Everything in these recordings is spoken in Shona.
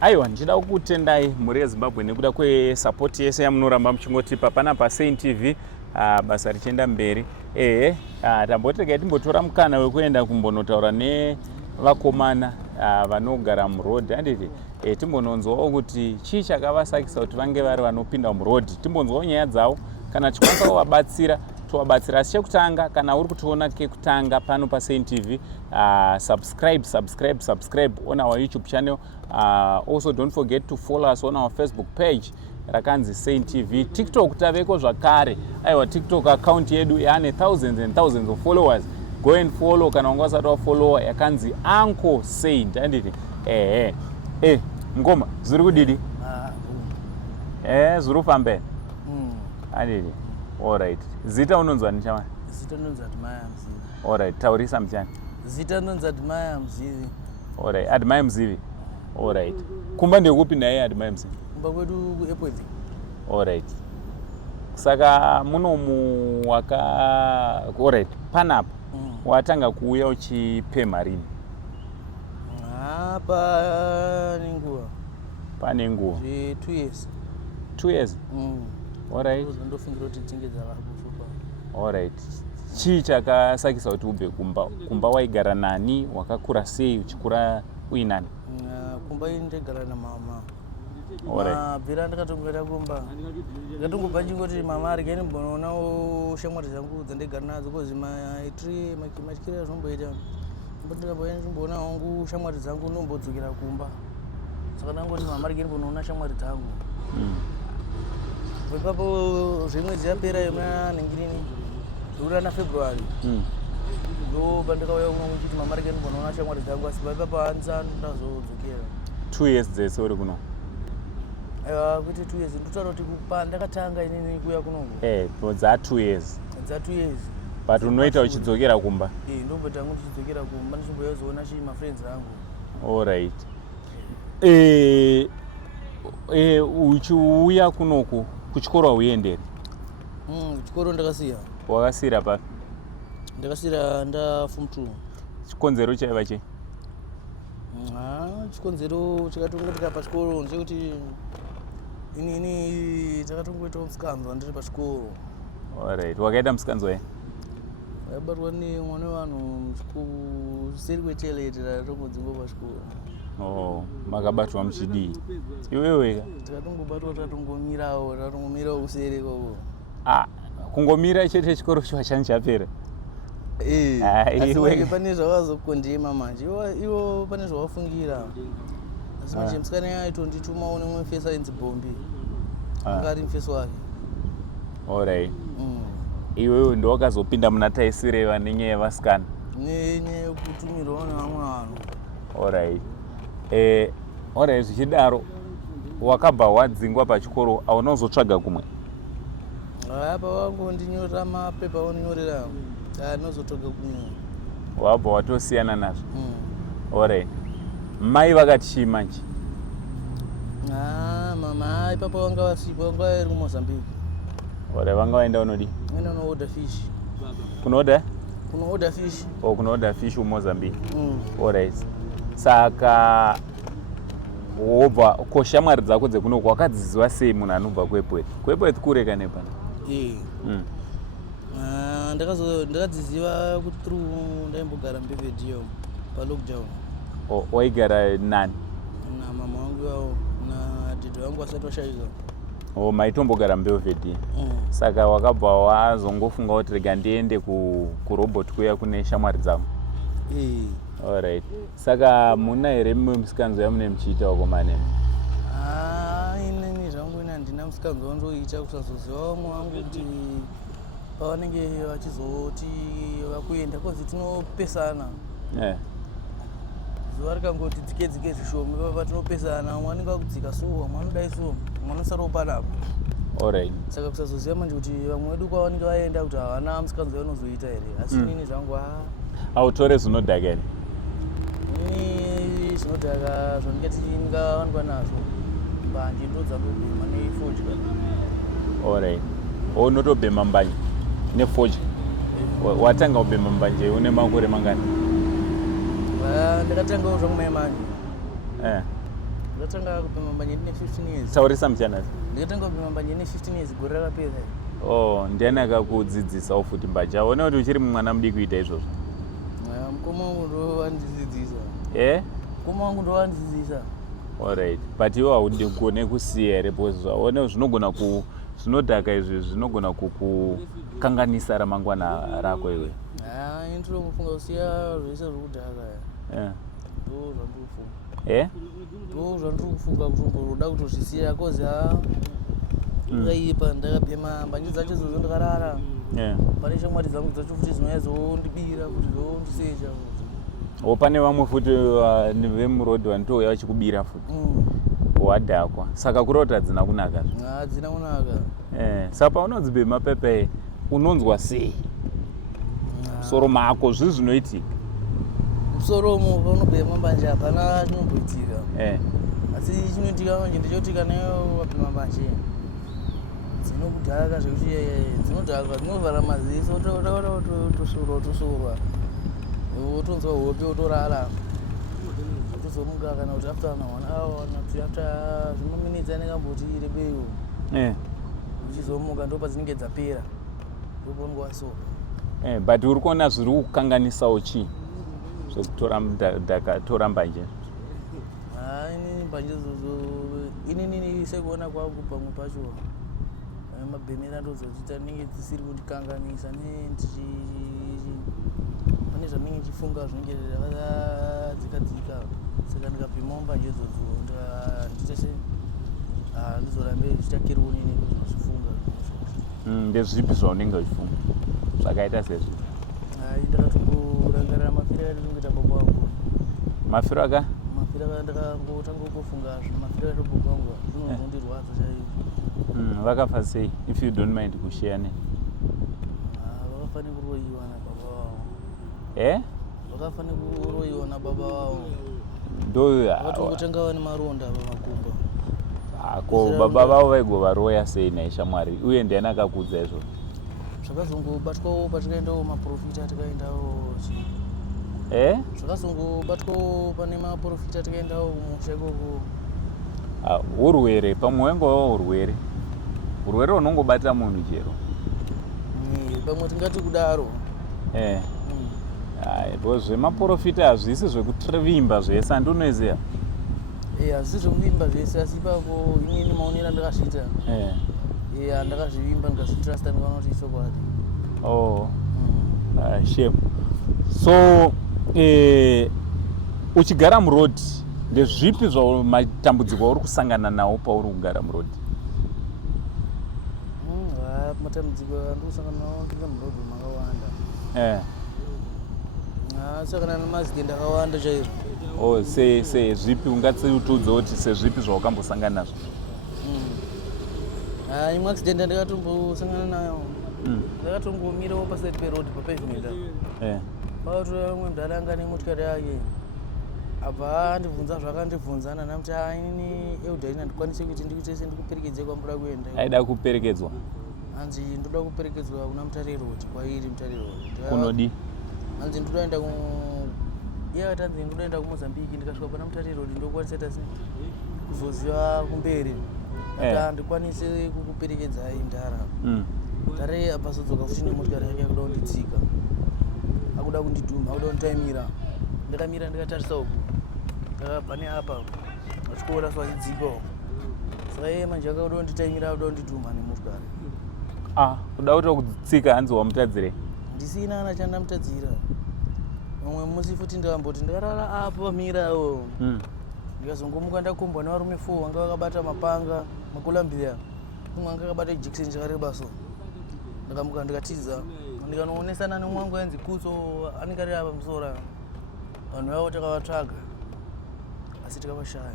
Aiwa, ndida kukutendai muri yeZimbabwe nekuda kwesapoti yese yamunoramba muchingotipa panapa Saint TV. Basa richienda mberi. Tambotekai timbotora mukana wekuenda kumbonotaura nevakomana vanogara murodhi. Handiti timbononzwawo kuti chii chakavasakisa kuti vange vari vanopinda murodhi. Timbonzwawo nyaya dzavo kana tichikwanisa kuvabatsira tovabatsira. Asi chekutanga, kana uri kutiona kekutanga pano paSaint TV, subscribe on our YouTube channel. Also don't forget to follow us on our Facebook page rakanzi Saint TV. TikTok taveko zvakare. Aiwa, TikTok account yedu yane thousands and thousands of followers. Go and follow kana wanga usati wafollowa yakanzi Uncle Saint. Handiti ngoma zviri kudidi? Zviri kufamba? Handiti. Alright. Zita unonzwa ni chama? Zita unonzwa Admire Mzivi. Alright. Taurisa mchani? Zita unonzwa Admire Mzivi. Alright. Admire Mzivi. Alright. Kumba ndekupi naye Admire Mzivi? Kumba kwedu ku-airport. Alright. Saka munomu waka alright. Panapa watanga kuuya uchipemha rini? Pane nguva. Pane nguva. 2 years. 2 years? Alright. Ndofungira kuti tingedza vakufupa. Alright. Chii chakasakisa kuti ubve kumba waigara nani, wakakura sei uchikura uinani? Kumba ndegara namama. Alright. Bvira ndakatongoenda kumba. Ndakatongobva ndingoti mama arigeni mbonoonawo shamwari dzangu dzandegara nadzo kozi matyikira zvinomboita. Ndakabva ndimboona hangu shamwari dzangu nombodzokera kumba. Saka ndangoti mama arigeni mbonoona shamwari dzangu. Ipapo zvemwedzi yapera yona ningirini zviurana February. Ndo pandakauya kuno kuti mama arigeni mbonoona shamwari dzangu, asi ipapo handisati ndazodzokera. 2 years dzese uri kuno? Aiwa, kuti 2 years. Ndotaura kuti pandakatanga inini kuya kunongo. Dza 2 years. Dza 2 years. But unoita uchidzokera kumba? Ndomboita hangu ndichidzokera kumba ndichimbozoona mafriends angu. Alright. Uchiuya kunoku kuchikoro hauenderi? Kuchikoro ndakasiya. Wakasiyira papi? Ndakasiyira ndaform 2. Chikonzero chaiva chii? Chikonzero chakatongotika pachikoro ndechekuti inini takatongoitawo musikanzwa ndiri pachikoro. Alright. Wakaita musikanzwa here? Waibatwa nemwana wevanhu seri kwechelete ratongodzingo pachikoro. Makabatwa muchidii? Iwewe? Takatongobatwa tatongomirawo kuseri ikoko. Kungomira chete chikoro chani chapera? Asi pane zvavazokondema manje. Ivo pane zvavafungira. Asi manje musikana yaitonditumawo nemwe mufesi ainzi Bombi. Anga ari mufesi wake. Alright. Iwewe ndo wakazopinda muna taisireva nenyaya yevasikana? Nenyaya yekutumirwawo nevamwe vanhu. Alright. Alright, zvichidaro wakabva wadzingwa pachikoro, aunozotsvaga kumwe? Pavangondinyorera mapepa aunonyorera anozotsvaga kumwe. Wabva watosiyana nazvo? Alright. Mai vakati chii manje? Mama ipapo vanga vasipa, vanga vari kuMozambique. Alright, vanga vaenda unodi? Vaenda kunoorder fish. Kunoorder? Kunoorder fish. Kunoorder fish kuMozambique. Alright. Saka wobva koshamwari dzako dzekunoku wakadziziva sei munhu anobva kuEpworth? kuEpworth kure kane pano? Ndakadziziva kuti through ndaimbogara Belvedere palockdown. Waigara nani? Namama wangu iwawo nadhedhe wangu vasati vashayika. Maitombogara muBelvedere. Saka wakabva wazongofunga kuti rega ndiende kuRobot kuya kune shamwari dzangu? Alright. Saka muna here mumwe musikanzwa yamune muchiita wakomane? Inini zvangu ina handina musikanzwa wandoita kusazoziva vamwe vangu kuti pavanenge vachizoti vakuenda kozi tinopesana. Zuva rikangoti dzike zvishoma ipapa tinopesana, vamwe vanenge vakudzika so, vamwe vanodai so, vamwe vanosarawo panapa. Alright. Saka kusazoziva manje kuti vamwe vedu kwavanenge vaenda kuti havana musikanzwa vanozoita here. Asi inini zvangu autore zvinodhaka here? Inini zvinodhaka zvandinge tingavanikwa nazvo mbanje ndodzandobhema nefodya. Alright. Unotobhema mbanje nefodya? Watanga kubhema mbanje une makore mangani? Ndakatangawo zvangu mai manje. ndakatanga kupima mbanje ndine 15 years. Taurisa muchanazi. Ndakatanga kupima mbanje ndine 15 years gore rakapera. Oh, ndiani akakudzidzisawo futi mbanje? Aone kuti uchiri mwana mudiki kuita izvozvo. Mukoma wangu ndo Eh? Mukoma wangu ndo wandidzidzisa. Alright, but iwe haudi kugone kusiya here because zvaone zvinodhaka izvi zvinogona kukukanganisa ramangwana rako iwe. Ndinofunga kusiya zvese zvekudhaka. Ndo zvandinofunga. Ndo zvandinofunga kutomboda kutozvisiya kozi ndakaipa ndakapema mbanje dzacho izvozvo ndakarara. Pane shamwari dzangu dzacho futi dzinonyadzondibira kuti dzondisecha. Pane vamwe futi vemurodhi vanotouya vachikubira futi. Wadhakwa. Saka kuroti hadzina kunaka. Hadzina kunaka. Saka unodzibhema pepe unonzwa sei? Musoro mako zvii zvinoitika? Musoromo paunobhema mbanje hapana chinomboitika. Asi chinoitika manje ndechotika nayo wabhema mbanje. Dzinokudhaka zvekuti dzinodhaka dzinovhara maziso tosorwa. Wotonzwa hope wotorara. Wotozomuka kana kuti after an hour kana kuti after zvimwe minutes anengamboti rebeyo. Uchizomuka ndo padzinenge dzapera. Ndopaunenge wasoka. But uri kuona zviri kukanganisawo chii? Tora mbanje. Ini mbanje zozo inini sekuona kwangu pamwe pacho. Mabhemera ndozochita ninge dzisiri kundikanganisa pane zvaninge chifunga zvinenge zvakadzika. Saka ndikapima mbanje idzodzo nditese ndizorambe ndichitakiriwo nini kuzvifunga. Ndezvipi zvaunenge uchifunga zvakaita sezvi? Ndakatongorangarira mafiro akatongoita baba wangu. Mafiro aka? Mafiro akandakangotanga kufunga mafiro akaita baba wangu zvinozondirwadza chaizvo. Vakafa sei? If you don't mind kushare ne. Vakafanira kuroyiwa nababa wavo. Vakafanira kuroyiwa nababa wavo. Vakatongotanga vane maronda pamakumbo. Ko baba vavo vaigovaroya sei naishamwari uye ndiani akakuudza izvozvo? Zvakazongobatwawo patikaendawo maprofita tikaendawo zvakazongobatwawo pane maprofita tikaendawo kumusha ikoko. Urwere pamwe wengovawo urwere hunongobata munhu chero. Pamwe tingati kudaro. Because zvemaprofita hazvisi zvekuvimba zvese handiunoziva. Hazvisi zvekuvimba zvese asi ipapo inini maonero andakazviita. Ndakazvivimba ndikazvitrasta ndikaona kuti ichokwadi. Shame. So uchigara murodhi ndezvipi matambudziko auri kusangana nawo pauri kugara murodhi? Matambudziko andikusangana nawo ndiri murodhi makawanda. Saka namazidenda akawanda chaizvo. Sezvipi ungatsiudza kuti sezvipi zvawakambosangana nazvo? Imwe accident ndakatombosangana nayo. Ndakatongomirawo paside peroad papavement. Pautora umwe mudhara anga nemotikari yake. Abva andibvunza zvakandibvunzana namuti inini eudhaini handikwanisi kuti ndikuite sendikuperekedze kwambuda kuenda. Aida kuperekedzwa? Hanzi ndoda kuperekedzwa kuna Mutare Road kwairi Mutare Road. Kunodi? Hanzi ndoda tanzi ndoenda kuMozambique ndikasvika pana Mutare Road ndokwanisa tasi kuzoziva kumberi. Handikwanisi kukuperekedzai ndara. Ndare apazodzoka futi nemotikari yake akuda kunditsika. Akuda kundidhuma, akuda kunditaimira. Ndakamira ndikatarisa uku. Ndakabva neapa. Vachikoora vachidzikawo. Saka manje akuda kunditaimira akuda kundidhuma nemotikari. Kuda kutokutsika hanzi wamutadzire? Ndisina kana chandamutadzira. Mumwe musi futi ndakamboti ndakarara apo pamirawo. Ndikazongomuka ndakombwa nevarume 4 vanga vakabata mapanga makulambira. Umwe anga akabata jekiseni chakareba so. Ndakamuka ndikatiza. Ndikanoonesa nemumwe wangu ainzi Kutso anenge ari apa musora. Vanhu vavo takavatsvaga asi tikavashaya.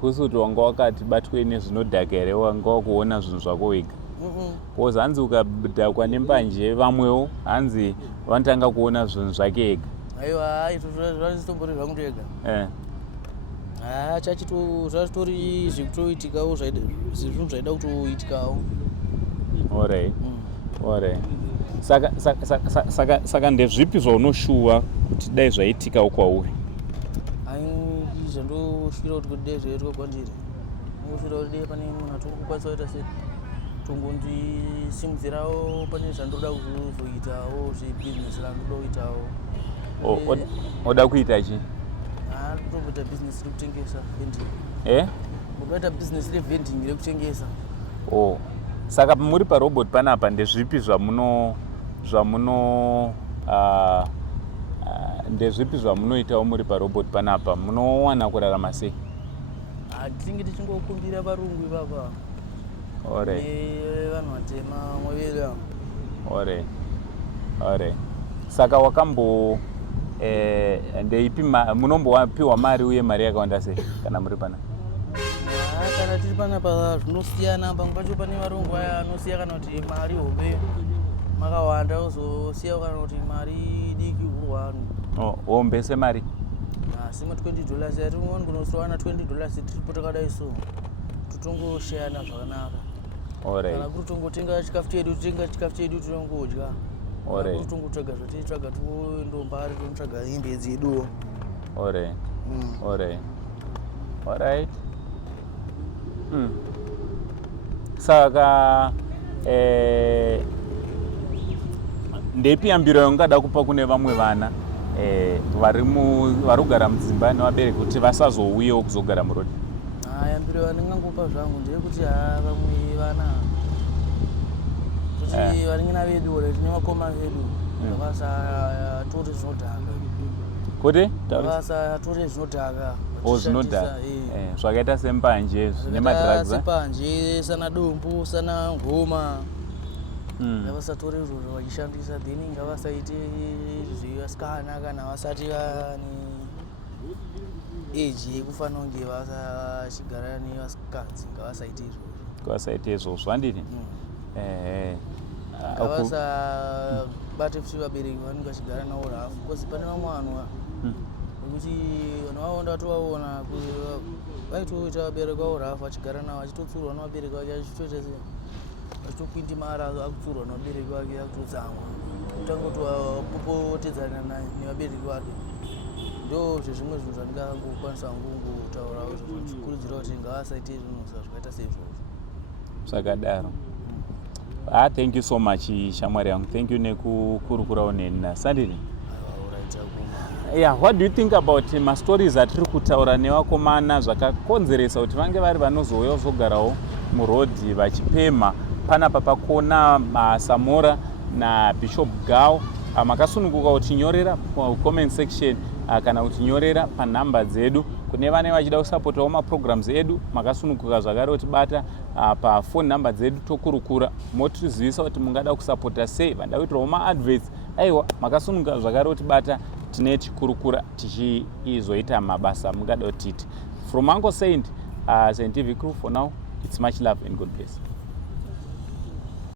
Kusi kuti wanga wakati batwe nezvinodhaka here wanga wakuona zvinhu zvako wega? Because hanzi ukadhakwa nembanje vamwewo hanzi vanotanga kuona zvinhu zvake ega. Aiwa zvazvitombori zvangu ndega. Zvachitori zvikutoitikawo zvinhu zvaida kutoitikawo. Alright. Saka ndezvipi zvaunoshuva kuti dai zvaitikawo kwauri? kusvira kuti kudai zvaitwa kwandiri kusvira kuti dai pane munhu atokukwanisa kuita sei tongondisimudzirawo pane zvandoda kuzoitawo zvebhizinesi randoda kuitawo. Oda kuita chi? Tokuita bhizinesi rekutengesa vending. Unoita bhizinesi revending rekutengesa. Saka muri parobot panapa ndezvipi zvamunoitawo muri parobot panapa? Munowana kurarama sei? Tinenge tichingokumbira varungu ivava. Vanhu vatema mwavera. Ore. Saka wakambo ndeipi munombopiwa mari uye mari yakawanda sei kana muri pana? Kana tiri panapa zvinosiyana, pamwe pacho pane varungu aya anosiya kana kuti mari hombe makawanda uzosiya kana kuti mari diki urwanu. Hombe semari? Sema $20 yati kunowana $20 tiripo takadai so totongoshayana zvakanaka. Kana kuri tongotenga chikafu chedu tongodya. Kuri tongotsvaga zvatitsvaga tondombari tonotsvaga hembe dzedu. Alright. Saka ndeipi yambiro yaungada kupa kune vamwe vana vari kugara mudzimba nevabereki kuti vasazouyewo kuzogara murodhi? Yambiro yandingangopa zvangu ndeyekuti vamwe vana kuti varingana vedu tine vakoma vedu ngavasatore zvinodhaka. Kuti? Ngavasatore zvinodhaka. Zvinodhaka zvakaita sembanje nemadrugs? Sembanje, sana dombo, sana ngoma. Ngavasatore izvozvo vachishandisa, then ngavasaite zvasikana kana vasati vane age yekufanira kunge vachigara nevasikadzi, ngavasaite izvozvo. Handini? Ngavasabate futi vabereki vanenge vachigara navo rafu, because pane vamwe vanhu nekuti vanhu vavo ndatovaona vaitoita vabereki vavo rafu vachigara navo achitotsurwa navabereki vake achitoita sei achitopindimara akutsurwa navabereki vake akutotsamwa kutangoti wapopotedzana nevabereki vake. Ndo zvezvimwe zvinhu zvandingangokwanisa kungotaura zvichikurudzira kuti ngavasaite zvinhu zvakaita seizvozvo. Zvakadaro. Thank you so much shamwari yangu. Thank you nekukurukurawo neni nasandini. What do you think about stories atiri kutaura nevakomana zvakakonzeresa kuti vange vari vanozouya kuzogarawo murodhi vachipemha panapa pakona Samora naBishop Gao? Makasununguka kutinyorera comment section kana kutinyorera panhamba dzedu. Kune vane vachida kusapotawo maprograms edu makasununguka zvakare kutibata pafoni namba dzedu tokurukura motizivisa kuti mungada kusapota sei, vanda kuitirawo maadverts. Aiwa, makasununguka zvakare kutibata tine tikurukura tichizoita mabasa mungada kutiti. From Uncle Saint TV crew, for now, it's much love and God bless.